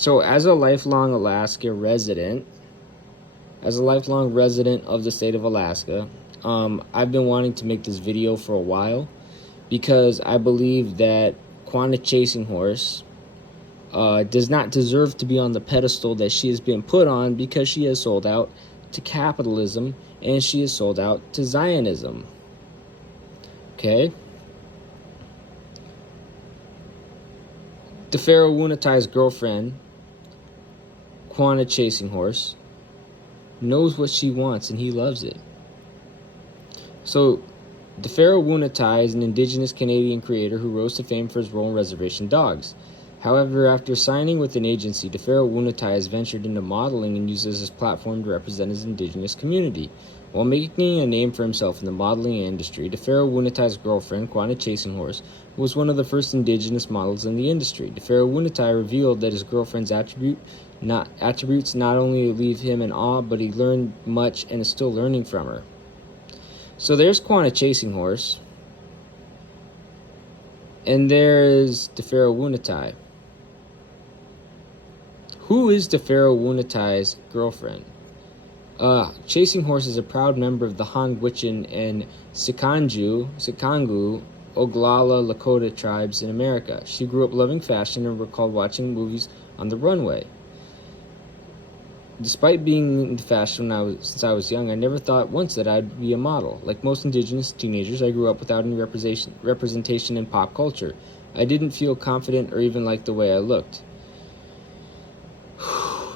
So as a lifelong Alaska resident, as a lifelong resident of the state of Alaska, I've been wanting to make this video for a while because I believe that Quannah Chasinghorse does not deserve to be on the pedestal that she has been put on because she has sold out to capitalism and she has sold out to Zionism. Okay? DeFaro Wunatai's girlfriend, Quannah Chasinghorse, knows what she wants and he loves it. So, DeFaro Wunatai is an Indigenous Canadian creator who rose to fame for his role in Reservation Dogs. However, after signing with an agency, DeFaro Wunatai has ventured into modeling and uses his platform to represent his Indigenous community. While making a name for himself in the modeling industry, DeFaro Wunatai's girlfriend, Quannah Chasinghorse, was one of the first Indigenous models in the industry. DeFaro Wunatai revealed that his girlfriend's attributes not only leave him in awe, but he learned much and is still learning from her. So there's Quannah Chasinghorse, and there's DeFaro Wunatai. Who is DeFaro Wunatai's girlfriend? Chasinghorse is a proud member of the Han-Gwich'in and Sikangu, Oglala Lakota tribes in America. She grew up loving fashion and recalled watching movies on the runway. Despite being into fashion since I was young, I never thought once that I'd be a model. Like most Indigenous teenagers, I grew up without any representation in pop culture. I didn't feel confident or even like the way I looked.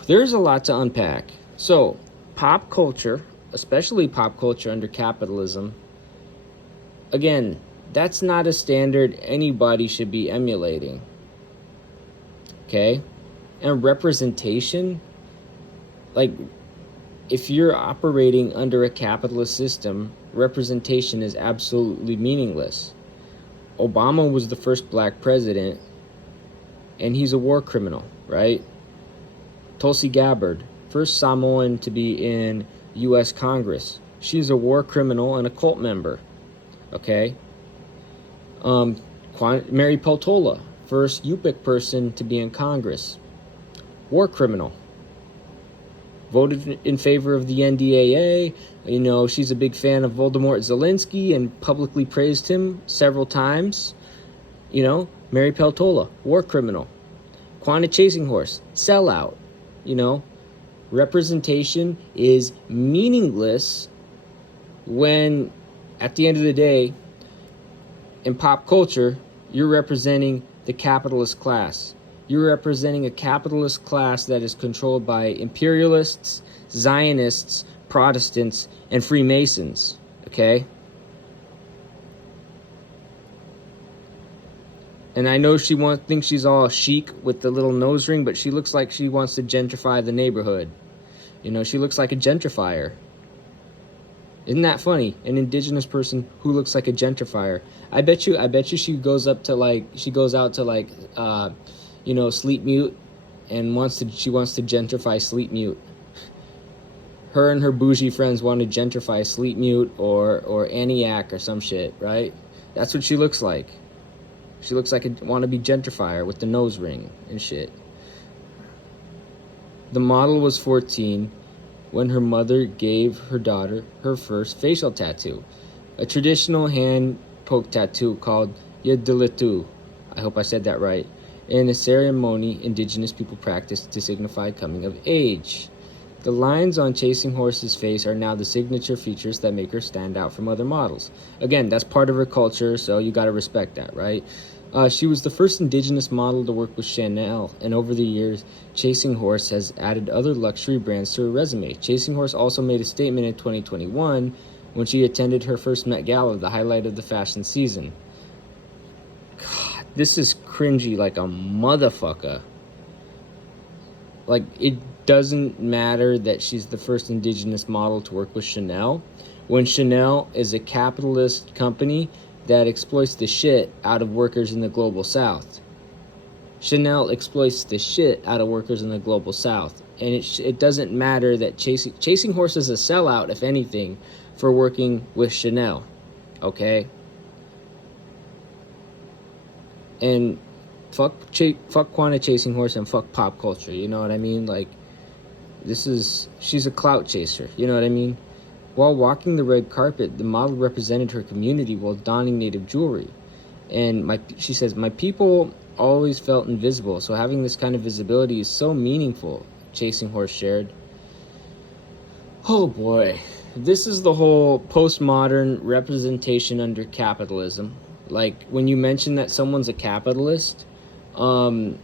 There's a lot to unpack. So, pop culture, especially pop culture under capitalism, again, that's not a standard anybody should be emulating. Okay? And representation, like, if you're operating under a capitalist system, representation is absolutely meaningless. Obama was the first black president, and he's a war criminal, right? Tulsi Gabbard, first Samoan to be in U.S. Congress. She's a war criminal and a cult member, okay? Mary Peltola, first Yupik person to be in Congress. War criminal. Voted in favor of the NDAA. You know, she's a big fan of Voldemort Zelensky and publicly praised him several times. You know, Mary Peltola, war criminal. Quannah Chasinghorse, sellout. You know, representation is meaningless when, at the end of the day, in pop culture, you're representing the capitalist class. You're representing a capitalist class that is controlled by imperialists, Zionists, Protestants, and Freemasons, okay? And I know she thinks she's all chic with the little nose ring, but she looks like she wants to gentrify the neighborhood. You know, she looks like a gentrifier. Isn't that funny? An Indigenous person who looks like a gentrifier. I bet you she goes out to Sleep Mute and she wants to gentrify Sleep Mute. Her and her bougie friends want to gentrify Sleep Mute or Aniak or some shit, right? That's what she looks like. She looks like a wannabe gentrifier with the nose ring and shit. The model was 14 when her mother gave her daughter her first facial tattoo, a traditional hand poke tattoo called Yadilitu. I hope I said that right. In a ceremony Indigenous people practiced to signify coming of age. The lines on Chasinghorse's face are now the signature features that make her stand out from other models. Again, that's part of her culture, so you gotta respect that, right? She was the first Indigenous model to work with Chanel, and over the years, Chasinghorse has added other luxury brands to her resume. Chasinghorse also made a statement in 2021 when she attended her first Met Gala, the highlight of the fashion season. God, this is cringy like a motherfucker. Like, it doesn't matter that she's the first Indigenous model to work with Chanel, when Chanel is a capitalist company that exploits the shit out of workers in the global south. Chanel exploits the shit out of workers in the global south. And it doesn't matter that Chasinghorse is a sellout, if anything, for working with Chanel. Okay? And fuck Quannah Chasinghorse and fuck pop culture. You know what I mean? Like, she's a clout chaser. You know what I mean? While walking the red carpet, the model represented her community while donning native jewelry. And she says, my people always felt invisible, so having this kind of visibility is so meaningful, Chasinghorse shared. Oh boy. This is the whole postmodern representation under capitalism. Like, when you mention that someone's a capitalist, the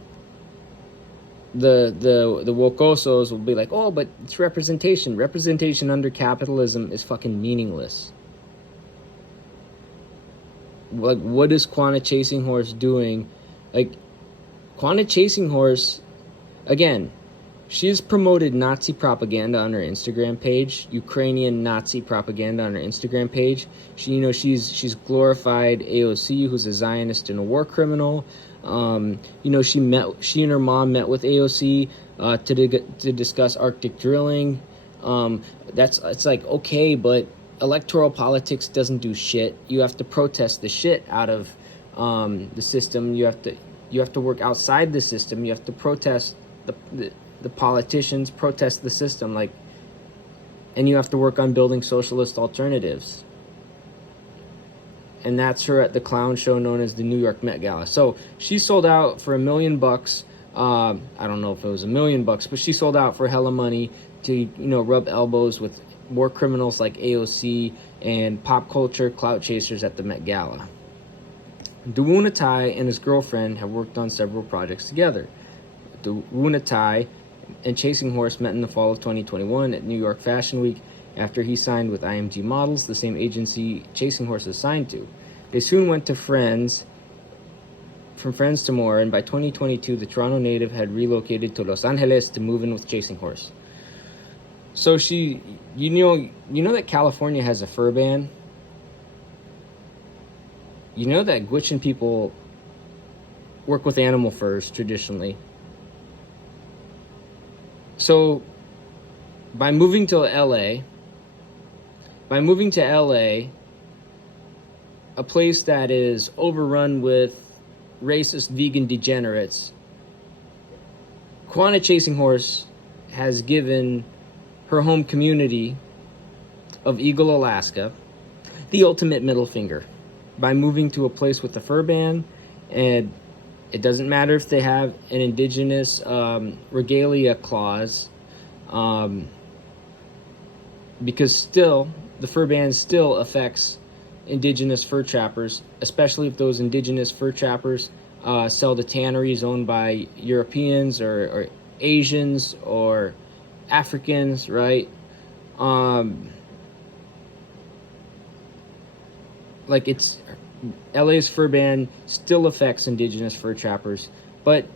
wokosos will be like, oh, but it's representation. Representation under capitalism is fucking meaningless. Like, what is Quannah Chasinghorse doing? Like, Quannah Chasinghorse, again, she has promoted Nazi propaganda on her Instagram page, Ukrainian Nazi propaganda on her Instagram page. She's glorified AOC, who's a Zionist and a war criminal. She and her mom met with AOC to discuss Arctic drilling. It's like, okay, but electoral politics doesn't do shit. You have to protest the shit out of the system. You have to work outside the system. You have to protest the politicians, protest the system, and you have to work on building socialist alternatives. And that's her at the clown show known as the New York Met Gala. So she sold out for $1 million. I don't know if it was $1 million, but she sold out for hella money to, rub elbows with war criminals like AOC and pop culture clout chasers at the Met Gala. Duwunatai and his girlfriend have worked on several projects together. Duwunatai and Chasinghorse met in the fall of 2021 at New York Fashion Week after he signed with IMG Models, the same agency Chasinghorse is signed to. They soon went to friends, from friends to more, and by 2022, the Toronto native had relocated to Los Angeles to move in with Chasinghorse. So you know that California has a fur ban? You know that Gwich'in people work with animal furs traditionally. So, by moving to LA, a place that is overrun with racist vegan degenerates, Quannah Chasinghorse has given her home community of Eagle, Alaska, the ultimate middle finger by moving to a place with a fur ban. And it doesn't matter if they have an indigenous regalia clause, because still, the fur ban still affects indigenous fur trappers, especially if those indigenous fur trappers sell to tanneries owned by Europeans or Asians or Africans, right? LA's fur ban still affects indigenous fur trappers, but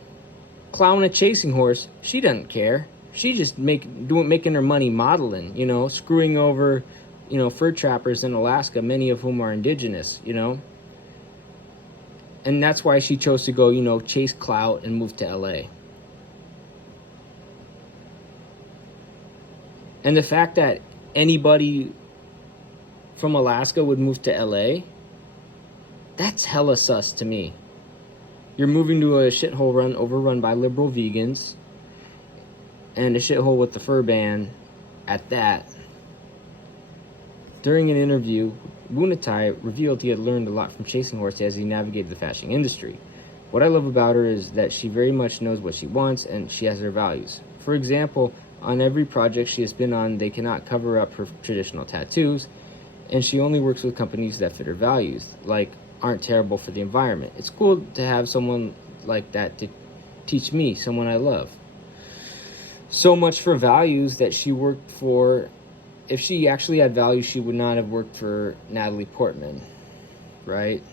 Quannah Chasinghorse, she doesn't care. She just making her money modeling, screwing over, fur trappers in Alaska, many of whom are indigenous, and that's why she chose to go, chase clout and move to LA. And the fact that anybody from Alaska would move to LA, that's hella sus to me. You're moving to a shithole overrun by liberal vegans, and a shithole with the fur ban at that. During an interview, Duwunatai revealed he had learned a lot from Chasinghorse as he navigated the fashion industry. What I love about her is that she very much knows what she wants and she has her values. For example, on every project she has been on, they cannot cover up her traditional tattoos, and she only works with companies that fit her values, aren't terrible for the environment. It's cool to have someone like that to teach me, someone I love. So much for values that she worked for. If she actually had values, she would not have worked for Natalie Portman, right?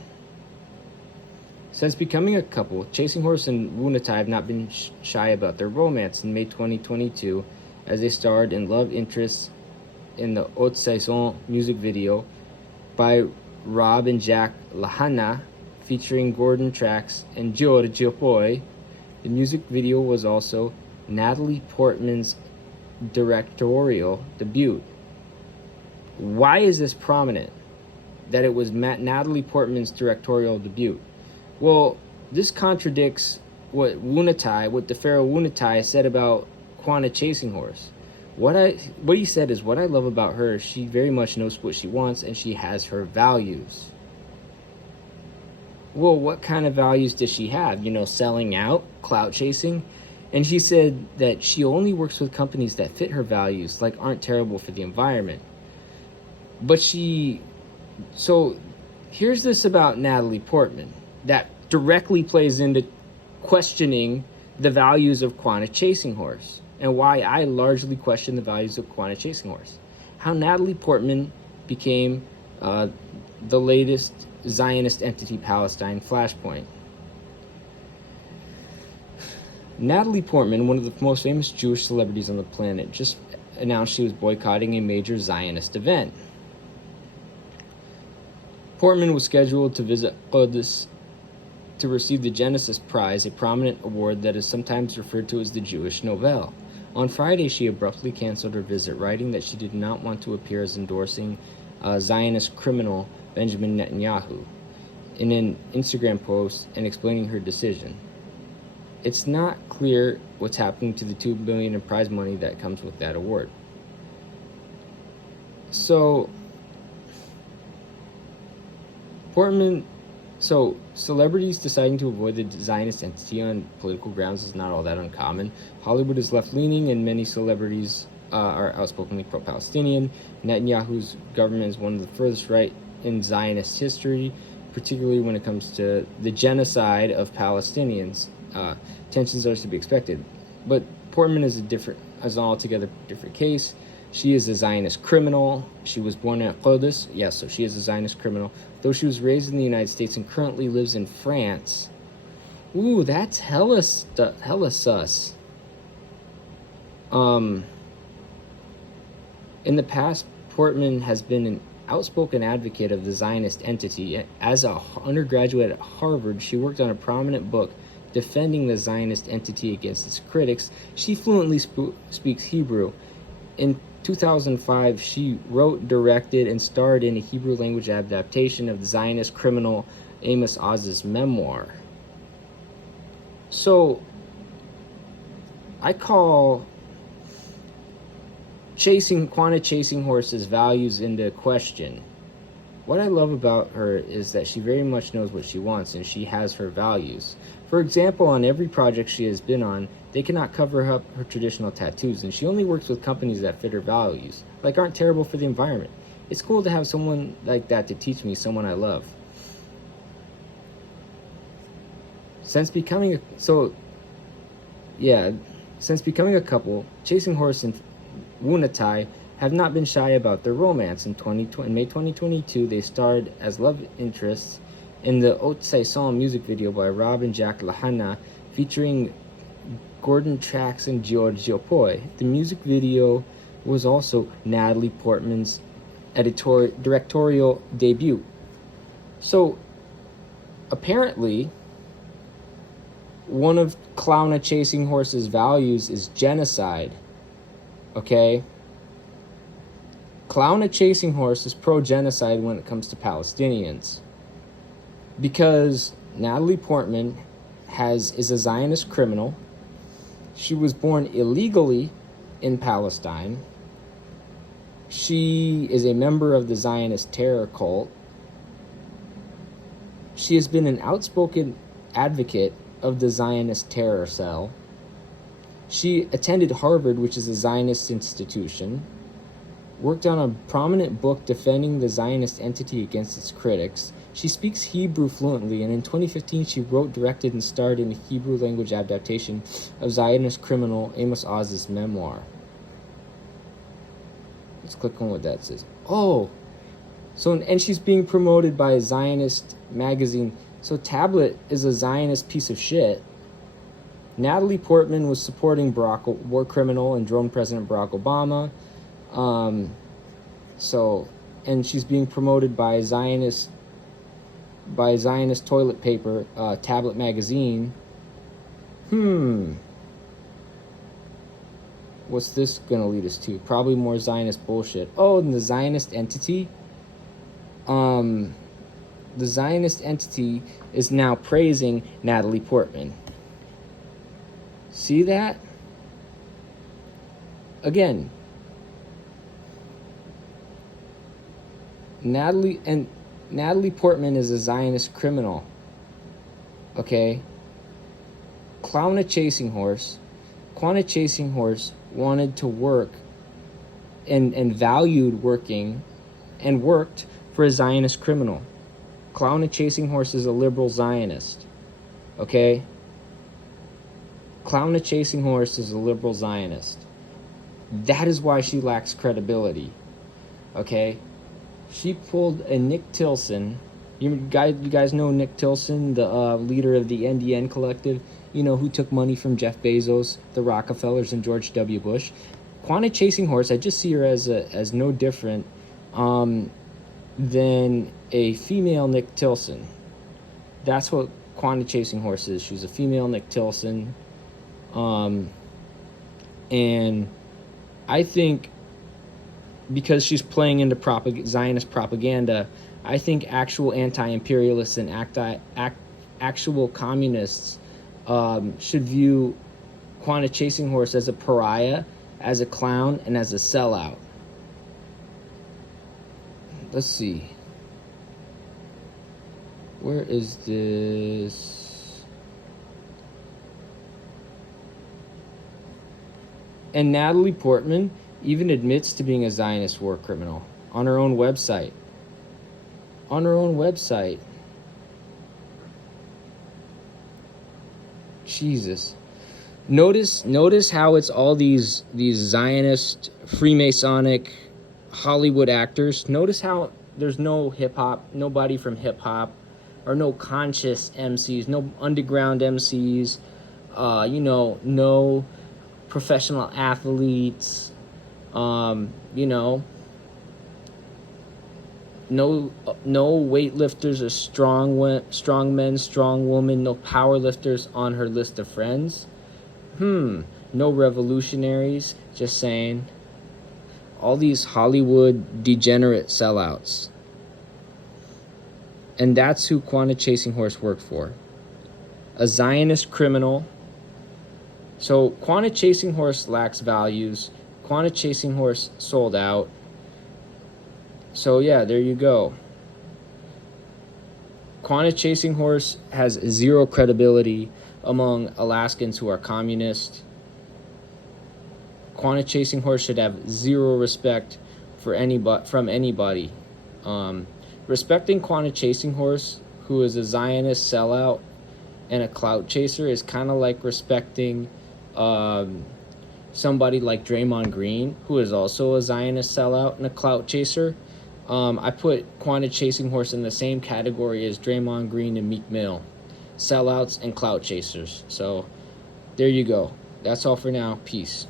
Since becoming a couple, Chasinghorse and Duwunatai have not been shy about their romance. In May 2022, as they starred in love interests in the Haute Saison music video by Rob and Jack Lahana, featuring Gordon Trax and Giorgio Poi. The music video was also Natalie Portman's directorial debut. Why is this prominent, that it was Natalie Portman's directorial debut? Well, this contradicts what the Pharaoh Wunatai said about Quannah Chasinghorse. What he said is, what I love about her, she very much knows what she wants and she has her values. Well, what kind of values does she have? Selling out, clout chasing? And she said that she only works with companies that fit her values, like aren't terrible for the environment. So here's this about Natalie Portman that directly plays into questioning the values of Quannah Chasinghorse, and why I largely question the values of Quannah Chasinghorse. How Natalie Portman became the latest Zionist entity, Palestine Flashpoint. Natalie Portman, one of the most famous Jewish celebrities on the planet, just announced she was boycotting a major Zionist event. Portman was scheduled to visit Quddus to receive the Genesis Prize, a prominent award that is sometimes referred to as the Jewish Nobel. On Friday, she abruptly canceled her visit, writing that she did not want to appear as endorsing Zionist criminal Benjamin Netanyahu in an Instagram post and explaining her decision. It's not clear what's happening to the $2 billion in prize money that comes with that award. So celebrities deciding to avoid the Zionist entity on political grounds is not all that uncommon. Hollywood is left-leaning, and many celebrities are outspokenly pro-Palestinian. Netanyahu's government is one of the furthest right in Zionist history, particularly when it comes to the genocide of Palestinians. Tensions are to be expected. But Portman is an altogether different case. She is a Zionist criminal. She was born at Quddus. Yes, so she is a Zionist criminal. Though she was raised in the United States and currently lives in France. Ooh, that's hella sus. In the past, Portman has been an outspoken advocate of the Zionist entity. As an undergraduate at Harvard, she worked on a prominent book defending the Zionist entity against its critics. She fluently speaks Hebrew. In 2005, she wrote, directed, and starred in a Hebrew language adaptation of the Zionist criminal Amos Oz's memoir. So, I call Quannah Chasinghorse's values into question. What I love about her is that she very much knows what she wants and she has her values. For example, on every project she has been on, they cannot cover up her traditional tattoos, and she only works with companies that fit her values, like aren't terrible for the environment. It's cool to have someone like that to teach me, someone I love. Since becoming a couple, Chasinghorse and Wunatai have not been shy about their romance. In May 2022, they starred as love interests in the Haute Saison music video by Rob and Jack Lahana, featuring Gordon Trax and Giorgio Poi. The music video was also Natalie Portman's directorial debut. So, apparently, one of Quannah Chasinghorse's values is genocide. Okay? Quannah Chasinghorse is pro-genocide when it comes to Palestinians. Because Natalie Portman is a Zionist criminal. She was born illegally in Palestine. She is a member of the Zionist terror cult. She has been an outspoken advocate of the Zionist terror cell. She attended Harvard, which is a Zionist institution, worked on a prominent book defending the Zionist entity against its critics. She speaks Hebrew fluently, and in 2015 she wrote, directed, and starred in a Hebrew language adaptation of Zionist criminal Amos Oz's memoir. Let's click on what that says. And she's being promoted by a Zionist magazine. So Tablet is a Zionist piece of shit. Natalie Portman was supporting war criminal and drone President Barack Obama. And she's being promoted by Zionist toilet paper, Tablet magazine. What's this gonna lead us to? Probably more Zionist bullshit. And the Zionist entity, The Zionist entity is now praising Natalie Portman. See that? Again, Natalie Portman is a Zionist criminal. Okay? Quannah Chasinghorse wanted to work and valued working and worked for a Zionist criminal. Quannah Chasinghorse is a liberal Zionist. Okay? Quannah Chasinghorse is a liberal Zionist. That is why she lacks credibility. Okay? She pulled a Nick Tilson. You guys know Nick Tilson, the leader of the NDN Collective, who took money from Jeff Bezos, the Rockefellers, and George W. Bush. Quannah Chasinghorse, I just see her as no different than a female Nick Tilson. That's what Quannah Chasinghorse is. She's a female Nick Tilson. And I think because she's playing into Zionist propaganda, I think actual anti-imperialists and actual communists should view Quannah Chasinghorse as a pariah, as a clown, and as a sellout. Let's see. Where is this? And Natalie Portman even admits to being a Zionist war criminal on her own website. Jesus. Notice how it's all these Zionist, Freemasonic, Hollywood actors. Notice how there's no hip-hop, nobody from hip-hop, or no conscious MCs, no underground MCs, no professional athletes, no weightlifters or strong men, strong women, no powerlifters on her list of friends. No revolutionaries, just saying. All these Hollywood degenerate sellouts. And that's who Quannah Chasinghorse worked for. A Zionist criminal. So Quannah Chasinghorse lacks values. Quannah Chasinghorse sold out. So yeah, there you go. Quannah Chasinghorse has zero credibility among Alaskans who are communist. Quannah Chasinghorse should have zero respect from anybody. Respecting Quannah Chasinghorse, who is a Zionist sellout and a clout chaser, is kind of like respecting somebody like Draymond Green, who is also a Zionist sellout and a clout chaser. I put Quannah Chasinghorse in the same category as Draymond Green and Meek Mill. Sellouts and clout chasers. So there you go. That's all for now. Peace.